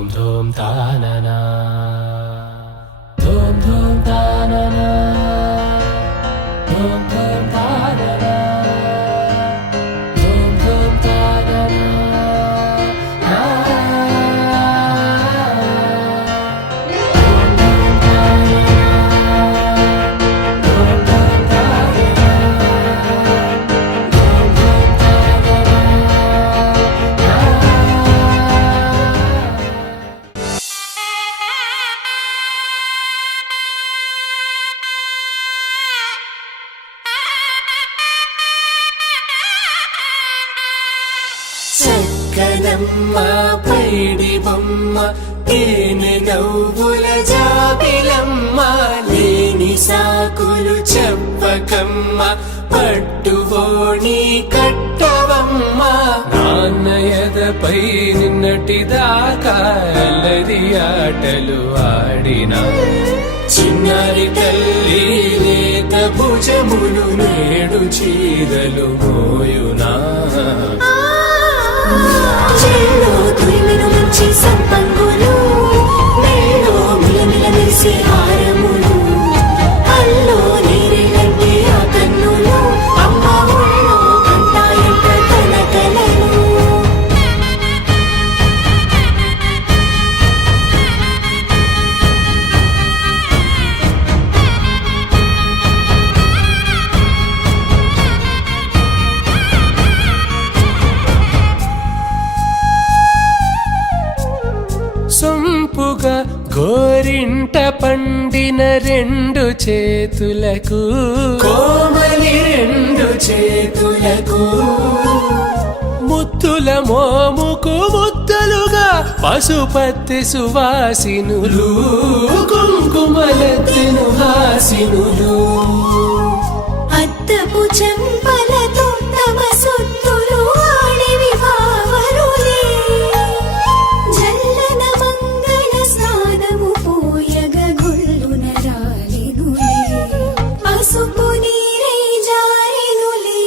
ధూమ్ ధూమ్ తాననా ధూమ్ ధూమ్ తాననా ధూమ్ ధూమ్ తాననా ధూమ్ ధూమ్ తాననా చక్కనమ్మ పైడి బొమ్మ తేనె నవ్వుల జాబిలమ్మ లేని సాకులు చెప్పకమ్మ పట్టువోణి కట్టవమ్మ నాన్నయదపై నిన్నటిదాకా అల్లరి ఆటలు ఆడినా చిన్నారి తల్లి లేత భుజములు నేడు చీరలు మోయునా చెల్లో తురిమిన మంచి సంపంగులు మేలో మిలమిల మెరిసే హారములు అల్లో నీరేలంటే ఆ కన్నులు అమ్మ ఒళ్ళో కంటాయంట తన కలలు సొంపుగా గోరింట పండిన రెండు చేతులకు కోమలి రెండు చేతులకు ముత్తుల మోముకు ముద్దలుగా పశుపతి సువాసినులు కుంకుమలెత్తిను హాసినులు అద్దపు చెంపలతో తమ సొత్తులు ఆడివి భావరులే జల్లన మంగళ స్నానము పోయగ గొల్లున రాలినులే పసుపు నీరై జారినులే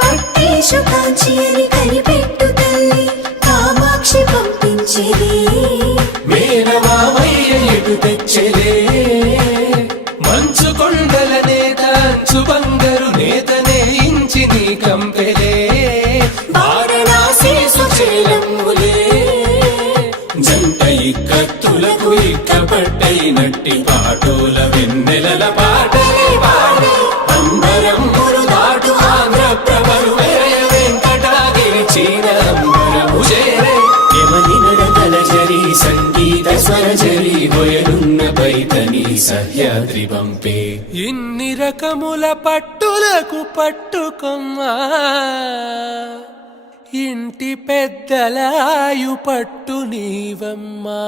పట్టేశు కాంచి అని కనిపెట్టు తల్లి కామాక్షి పంపించేది మేనమామయ్య ఎటు తెచ్చలే మంచు కొండల నేత అంచు బంగారు నేతనే ఇంచి నీ కంపెలే వారణాసి సుచేలమ్ములే జంట ఇక్కత్తులకు ఇక్కపట్టైనట్టి పాటోల వెన్నెలల పాటలే పాడే అంబరమ్ములు దాటు ఆంధ్ర ప్రభలు వేయ వెంకటాగిరి చీన అంబరము చేరే యమని నడకల జరి సంగీత స్వరజరి హొయలున్న పైతని సహ్యాద్రి పంపే ఇన్ని రకముల పట్టులకు పట్టుకొమ్మా ఇంటి పెద్దలాయు పట్టు నీవమ్మా.